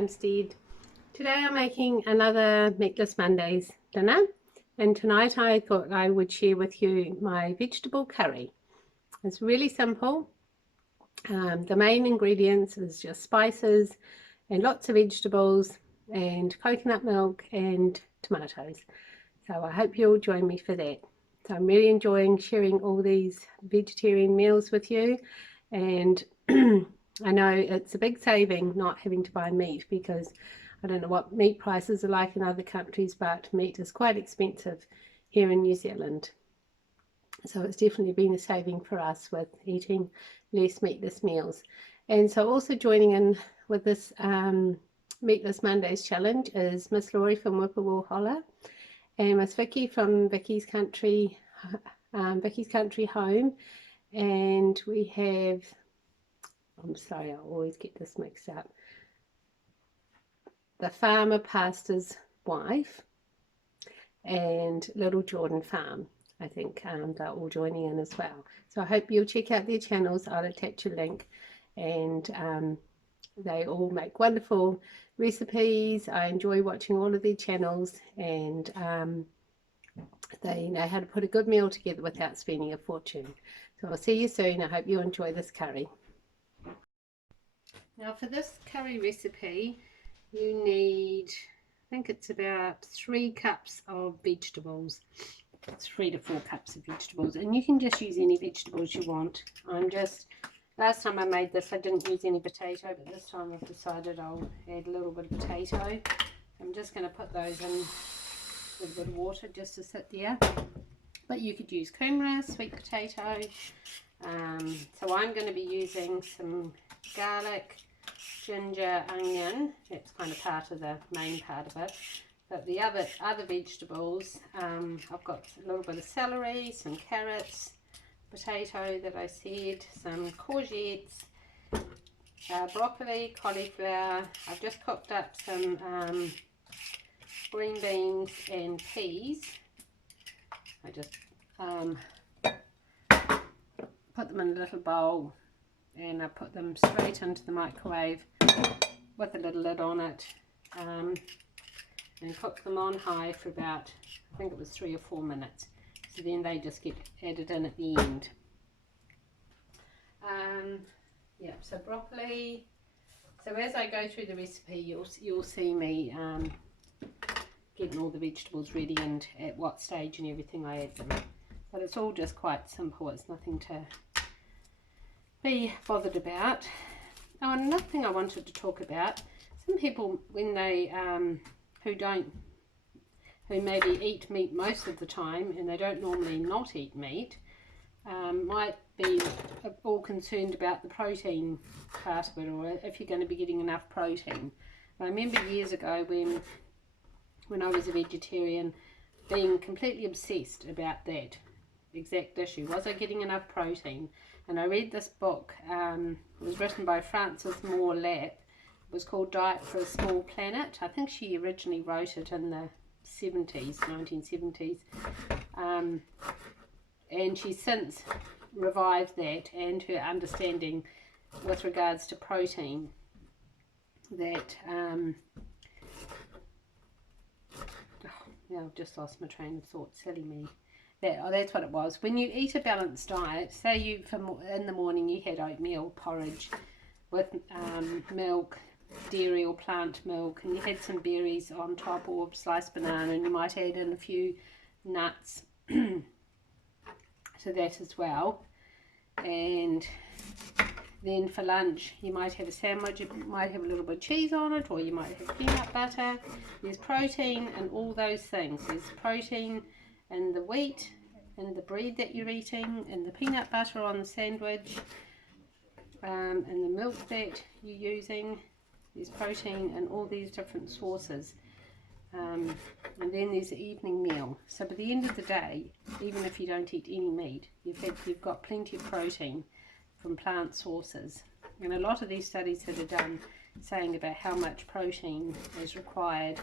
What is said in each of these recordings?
Homestead. Today I'm making another Meatless Mondays dinner, and tonight I thought I would share with you my vegetable curry. It's really simple. The main ingredients is just spices and lots of vegetables and coconut milk and tomatoes. So I hope you'll join me for that. So I'm really enjoying sharing all these vegetarian meals with you, and I know it's a big saving not having to buy meat, because I don't know what meat prices are like in other countries, but meat is quite expensive here in New Zealand. So it's definitely been a saving for us with eating less meatless meals. And so also joining in with this Meatless Mondays challenge is Miss Laurie from Whippoorwill, Holler, and Miss Vicky from Vicky's Country Home. And we have, I'm sorry, I always get this mixed up, the Farmer Pastor's Wife and Little Jordan Farm. I think they're all joining in as well. So I hope you'll check out their channels. I'll attach a link, and they all make wonderful recipes. I enjoy watching all of their channels, and they know how to put a good meal together without spending a fortune. So I'll see you soon. I hope you enjoy this curry. Now for this curry recipe, you need, I think it's about 3 cups of vegetables. 3 to 4 cups of vegetables, and you can just use any vegetables you want. Last time I made this I didn't use any potato, but this time I've decided I'll add a little bit of potato. I'm just going to put those in with a bit of water just to sit there, but you could use cumin, sweet potato. So I'm going to be using some garlic, ginger, onion. That's kind of part of the main part of it. But the other vegetables, I've got a little bit of celery, some carrots, potato that I said, some courgettes, broccoli, cauliflower. I've just cooked up some green beans and peas. I just put them in a little bowl, and I put them straight into the microwave with a little lid on it. And cook them on high for about, I think it was 3 or 4 minutes. So then they just get added in at the end. Yeah, so broccoli. So as I go through the recipe, you'll see me getting all the vegetables ready and at what stage and everything I add them. But it's all just quite simple. It's nothing to be bothered about. Oh, and another thing I wanted to talk about. Some people, when they who maybe eat meat most of the time, and they don't normally not eat meat, might be all concerned about the protein part of it, or if you're going to be getting enough protein. I remember years ago when I was a vegetarian, being completely obsessed about that exact issue. Was I getting enough protein? And I read this book. It was written by Frances Moore Lapp. It was called Diet for a Small Planet. I think she originally wrote it in the 1970s. And she's since revived that and her understanding with regards to protein. That, I've just lost my train of thought, silly me. That's what it was. When you eat a balanced diet, say in the morning you had oatmeal porridge with milk, dairy or plant milk, and you had some berries on top or sliced banana, and you might add in a few nuts to that as well. And then for lunch you might have a sandwich, you might have a little bit of cheese on it, or you might have peanut butter. There's protein in all those things. There's protein in the wheat, in the bread that you're eating, in the peanut butter on the sandwich, and the milk that you're using. There's protein in all these different sources. And then there's the evening meal. So by the end of the day, even if you don't eat any meat, you've got plenty of protein from plant sources. And a lot of these studies that are done saying about how much protein is required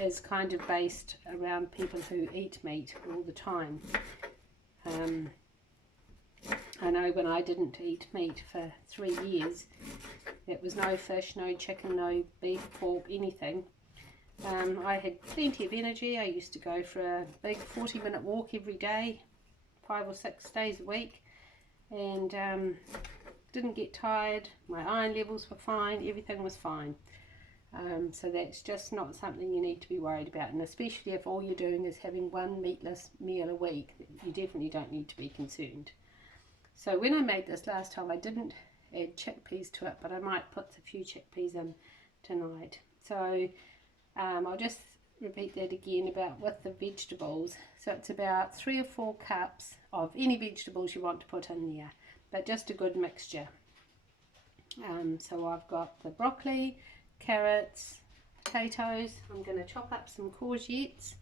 is kind of based around people who eat meat all the time. I know when I didn't eat meat for 3 years, It was no fish, no chicken, no beef, pork, anything. I had plenty of energy. I used to go for a big 40-minute walk every day, 5 or 6 days a week, and didn't get tired. My iron levels were fine, everything was fine. So that's just not something you need to be worried about, and especially if all you're doing is having one meatless meal a week, you definitely don't need to be concerned. So when I made this last time, I didn't add chickpeas to it, but I might put a few chickpeas in tonight. So I'll just repeat that again about with the vegetables. So it's about 3 or 4 cups of any vegetables you want to put in there, but just a good mixture. So I've got the broccoli, carrots, potatoes. I'm going to chop up some courgettes.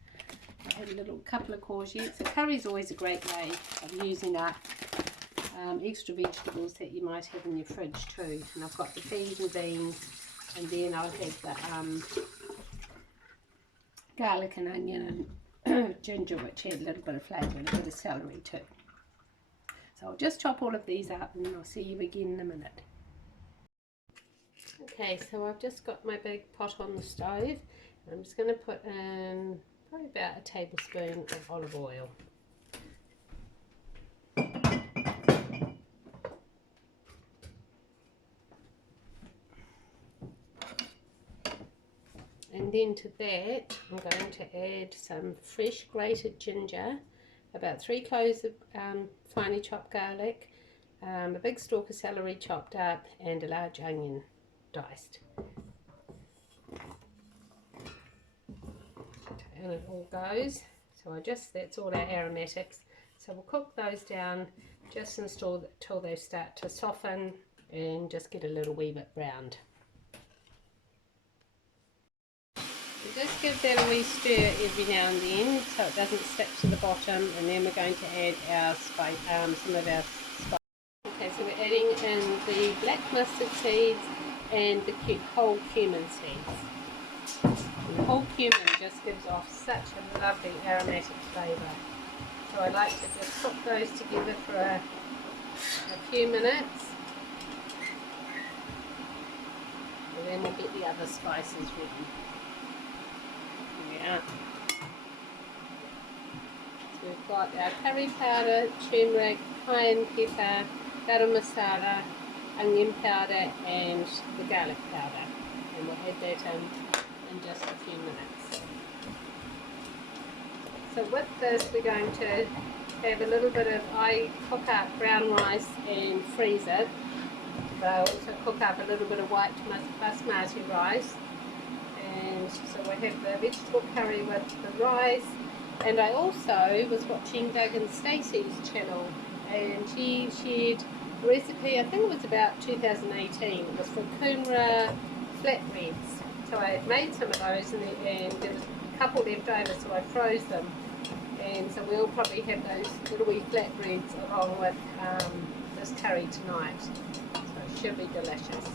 I had a couple of courgettes. The curry is always a great way of using up extra vegetables that you might have in your fridge too. And I've got the peas and beans, and then I'll have the garlic and onion and ginger, which add a little bit of flavour, and a bit of celery too. So I'll just chop all of these up, and then I'll see you again in a minute. Okay, so I've just got my big pot on the stove. I'm just going to put in probably about a tablespoon of olive oil. And then to that, I'm going to add some fresh grated ginger, about 3 cloves of finely chopped garlic, a big stalk of celery chopped up, and a large onion diced. And it all goes. So that's all our aromatics. So we'll cook those down just until they start to soften and just get a little wee bit browned. Just give that a wee stir every now and then so it doesn't stick to the bottom, and then we're going to add our some of our spice. Okay, so we're adding in the black mustard seeds and the whole cumin seeds. And the whole cumin just gives off such a lovely aromatic flavour. So I like to just cook those together for a few minutes, and then we'll get the other spices ready. Yeah. So we've got our curry powder, turmeric, cayenne pepper, garam masala, onion powder, and the garlic powder, and we'll add that in just a few minutes. So with this, we're going to have a little bit of, I cook up brown rice and freeze it, but I also cook up a little bit of white basmati rice. And so I have the vegetable curry with the rice, and I also was watching Doug and Stacey's channel, and she shared a recipe, I think it was about 2018, it was for kumara flatbreads. So I had made some of those, and there was a couple left over, so I froze them, and so we'll probably have those little wee flatbreads along with this curry tonight, so it should be delicious.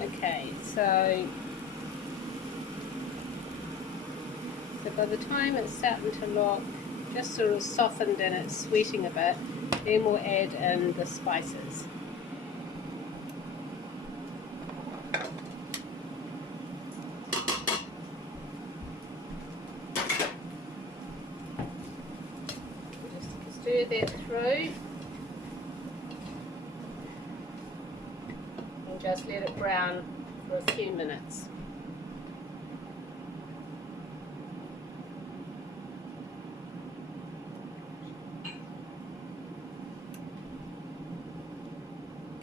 Okay, so by the time it's starting to look just sort of softened and it's sweating a bit, then we'll add in the spices. Just stir that through. Just let it brown for a few minutes.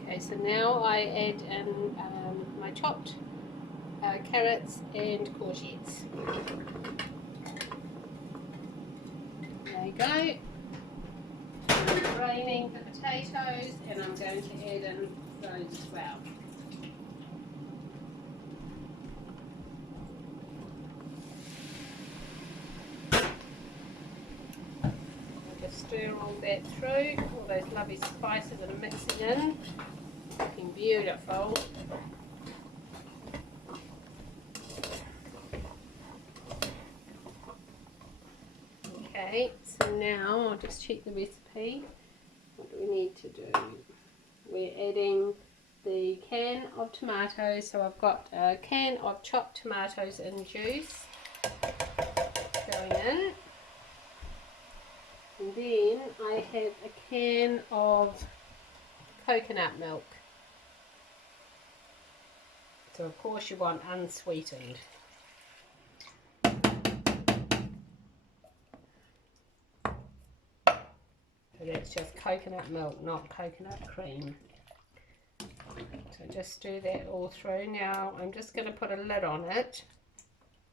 Okay, so now I add in my chopped carrots and courgettes. There you go. I'm draining the potatoes, and I'm going to add in those as well. Stir all that through, all those lovely spices that are mixing in, looking beautiful. Okay, so now I'll just check the recipe. What do we need to do? we're adding the can of tomatoes. So I've got a can of chopped tomatoes in juice going in. And then I have a can of coconut milk. So of course you want unsweetened. So that's just coconut milk, not coconut cream. So just stir that all through. Now I'm just going to put a lid on it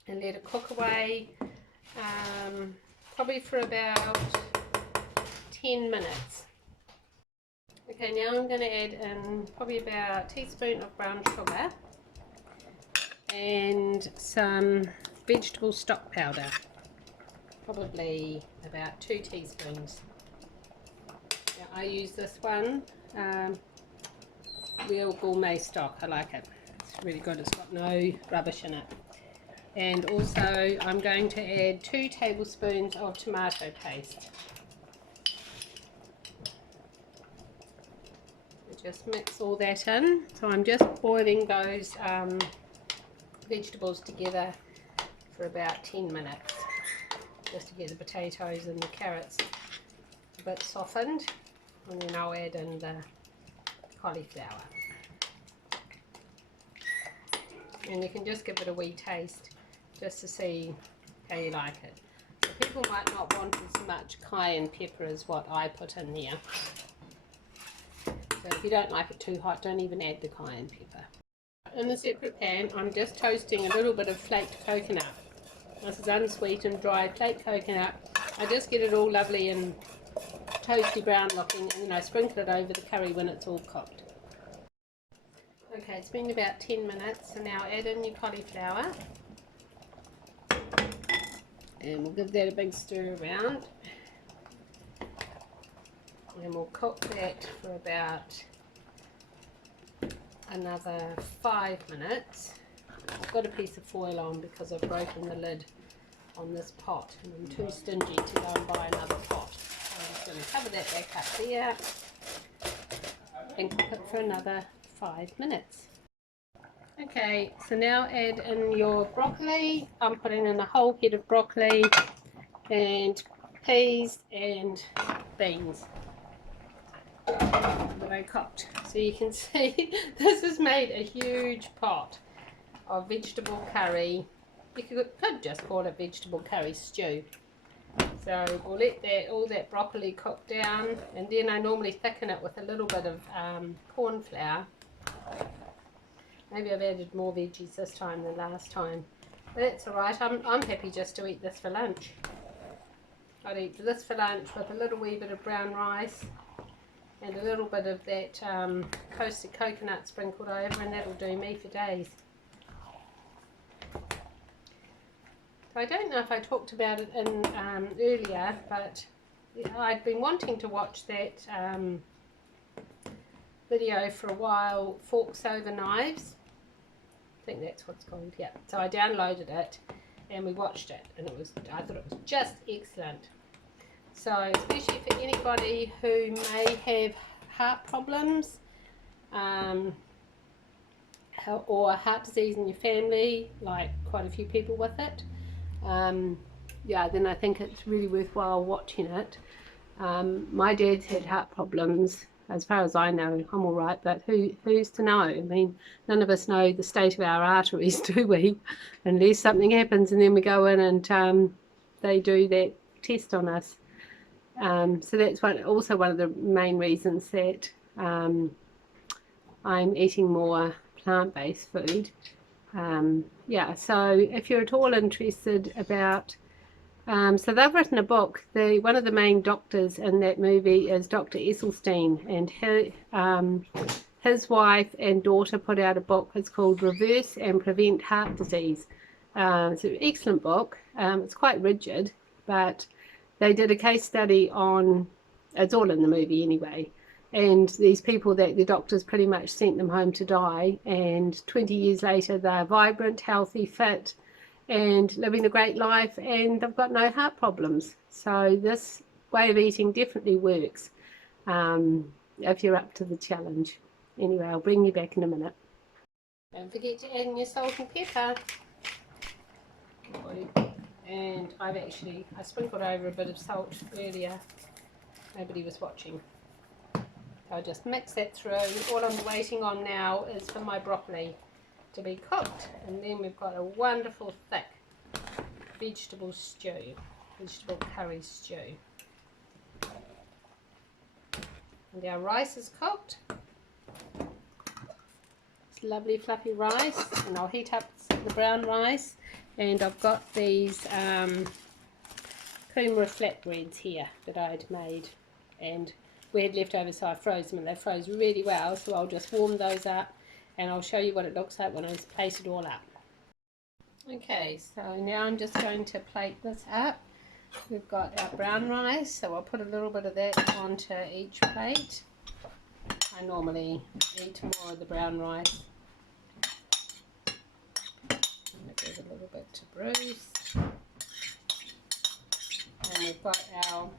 and let it cook away, probably for about 10 minutes. Okay, now I'm going to add in probably about a teaspoon of brown sugar and some vegetable stock powder, probably about 2 teaspoons. Now I use this one, real gourmet stock. I like it. It's really good. It's got no rubbish in it. And also I'm going to add 2 tablespoons of tomato paste. Just mix all that in. So I'm just boiling those vegetables together for about 10 minutes, just to get the potatoes and the carrots a bit softened, and then I'll add in the cauliflower. And you can just give it a wee taste just to see how you like it. So people might not want as much cayenne pepper as what I put in there. So if you don't like it too hot, don't even add the cayenne pepper. In a separate pan, I'm just toasting a little bit of flaked coconut. This is unsweetened, dry flaked coconut. I just get it all lovely and toasty brown looking, and then I sprinkle it over the curry when it's all cooked. Okay, it's been about 10 minutes, so now add in your cauliflower. And we'll give that a big stir around. And we'll cook that for about another 5 minutes. I've got a piece of foil on because I've broken the lid on this pot and I'm too stingy to go and buy another pot. So I'm just going to cover that back up there and cook it for another 5 minutes. Okay, so now add in your broccoli. I'm putting in a whole head of broccoli and peas and beans that I cooked. So you can see this has made a huge pot of vegetable curry. You could just call it vegetable curry stew. So we'll let all that broccoli cook down, and then I normally thicken it with a little bit of corn flour. Maybe I've added more veggies this time than last time, but that's alright. I'm happy just to eat this for lunch. I'd eat this for lunch with a little wee bit of brown rice and a little bit of that toasted coconut sprinkled over, and that'll do me for days. So I don't know if I talked about it in earlier, but I'd been wanting to watch that video for a while, Forks Over Knives. I think that's what it's called, yeah. So I downloaded it and we watched it, and I thought it was just excellent. So especially for anybody who may have heart problems or heart disease in your family, like quite a few people with it, yeah, then I think it's really worthwhile watching it. My dad's had heart problems. As far as I know, I'm all right, but who's to know? I mean, none of us know the state of our arteries, do we? Unless something happens and then we go in and they do that test on us. So that's also one of the main reasons that I'm eating more plant-based food. Yeah, so if you're at all interested about, so they've written a book. One of the main doctors in that movie is Dr. Esselstyn, and his wife and daughter put out a book. It's called Reverse and Prevent Heart Disease. It's an excellent book. It's quite rigid, but they did a case study on, it's all in the movie anyway, and these people that the doctors pretty much sent them home to die, and 20 years later they're vibrant, healthy, fit, and living a great life, and they've got no heart problems. So this way of eating definitely works. if you're up to the challenge. Anyway, I'll bring you back in a minute. Don't forget to add in your salt and pepper. And I sprinkled over a bit of salt earlier. Nobody was watching. I'll just mix that through. All I'm waiting on now is for my broccoli to be cooked, and then we've got a wonderful thick vegetable curry stew. And our rice is cooked. It's lovely fluffy rice, and I'll heat up the brown rice. And I've got these creamery flatbreads here that I had made, and we had left over, so I froze them, and they froze really well. So I'll just warm those up, and I'll show you what it looks like when I place it all up. Okay, so now I'm just going to plate this up. We've got our brown rice, so I'll put a little bit of that onto each plate. I normally eat more of the brown rice. Give a little bit to Bruce. And we've got our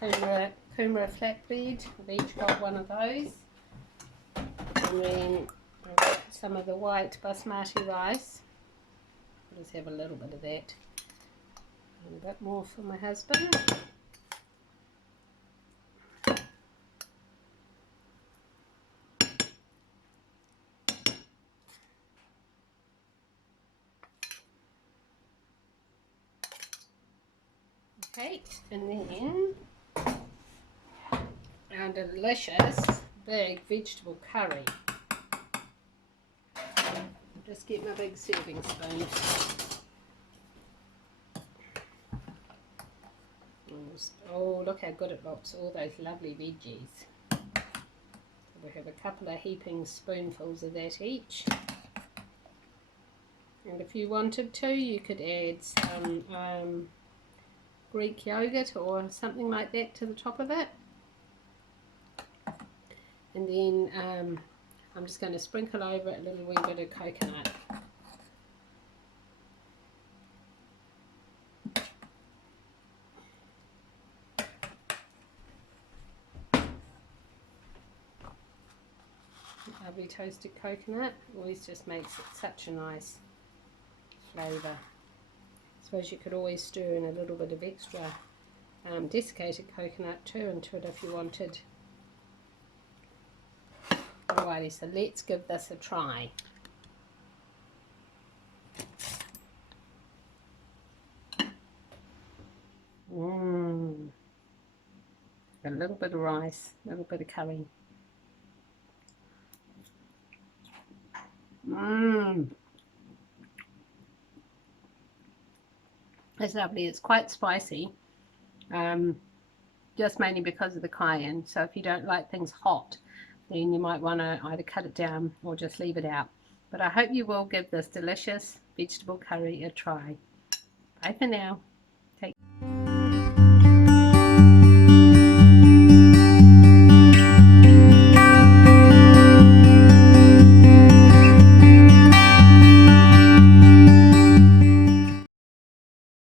kumara flatbread. We've each got one of those. And then I've got some of the white basmati rice. I'll just have a little bit of that. And a bit more for my husband. Okay, and then our delicious big vegetable curry. I'll just get my big serving spoon. Oh, look how good it looks, all those lovely veggies. So we have a couple of heaping spoonfuls of that each. And if you wanted to, you could add some Greek yogurt or something like that to the top of it. And then I'm just going to sprinkle over it a little wee bit of coconut. Lovely toasted coconut always just makes it such a nice flavour. I suppose you could always stir in a little bit of extra desiccated coconut too into it if you wanted. Alrighty, so let's give this a try. A little bit of rice, a little bit of curry. It's lovely. It's quite spicy, just mainly because of the cayenne. So if you don't like things hot, then you might want to either cut it down or just leave it out. But I hope you will give this delicious vegetable curry a try. Bye for now. Take